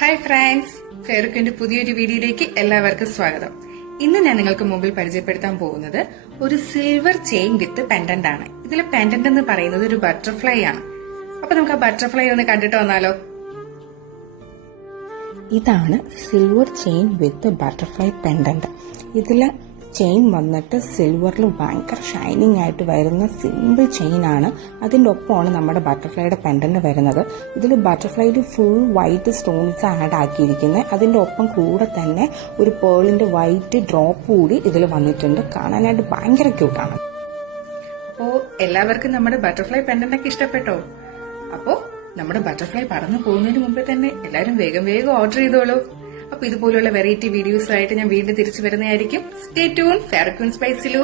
Hi friends, ഫെയർക്കിന്റെ പുതിയൊരു വീഡിയോയിലേക്ക് എല്ലാവർക്കും സ്വാഗതം. ഇന്ന് ഞാൻ നിങ്ങൾക്ക് മുമ്പിൽ പരിചയപ്പെടുത്താൻ പോകുന്നത് ഒരു സിൽവർ ചെയിൻ വിത്ത് പെൻഡന്റ് ആണ്. ഇതിലെ പെൻഡന്റ് എന്ന് പറയുന്നത് ഒരു ബട്ടർഫ്ലൈ ആണ്. അപ്പൊ നമുക്ക് ആ ബട്ടർഫ്ലൈ ഒന്ന് കണ്ടിട്ട് വന്നാലോ? ഇതാണ് സിൽവർ ചെയിൻ വിത്ത് ബട്ടർഫ്ലൈ പെൻഡന്റ്. ഇതിലെ ചെയിൻ വന്നിട്ട് സിൽവറിൽ ഭയങ്കര ഷൈനിങ് ആയിട്ട് വരുന്ന സിമ്പിൾ ചെയിൻ ആണ്. അതിന്റെ ഒപ്പമാണ് നമ്മുടെ ബട്ടർഫ്ലൈയുടെ പെൻഡന്റ് വരുന്നത്. ഇതിൽ ബട്ടർഫ്ലൈയിൽ ഫുൾ വൈറ്റ് സ്റ്റോൺസ് ആഡ് ആക്കിയിരിക്കുന്നത്. അതിന്റെ ഒപ്പം കൂടെ തന്നെ ഒരു പേളിന്റെ വൈറ്റ് ഡ്രോപ്പ് കൂടി ഇതിൽ വന്നിട്ടുണ്ട്. കാണാനായിട്ട് ഭയങ്കര ക്യൂട്ടാണ്. അപ്പോ എല്ലാവർക്കും നമ്മുടെ ബട്ടർഫ്ലൈ പെൻഡന്റ് ഒക്കെ ഇഷ്ടപ്പെട്ടോ? അപ്പോ നമ്മുടെ ബട്ടർഫ്ലൈ പറന്നു പോകുന്നതിന് മുമ്പ് തന്നെ എല്ലാവരും വേഗം ഓർഡർ ചെയ്തോളൂ. അപ്പൊ ഇതുപോലുള്ള വെറൈറ്റി വീഡിയോസ് ആയിട്ട് ഞാൻ വീണ്ടും തിരിച്ചു വരുന്നതായിരിക്കും. സ്റ്റേ ട്യൂൺ, ഫെയർക്യൂൺ സ്പൈസിലു.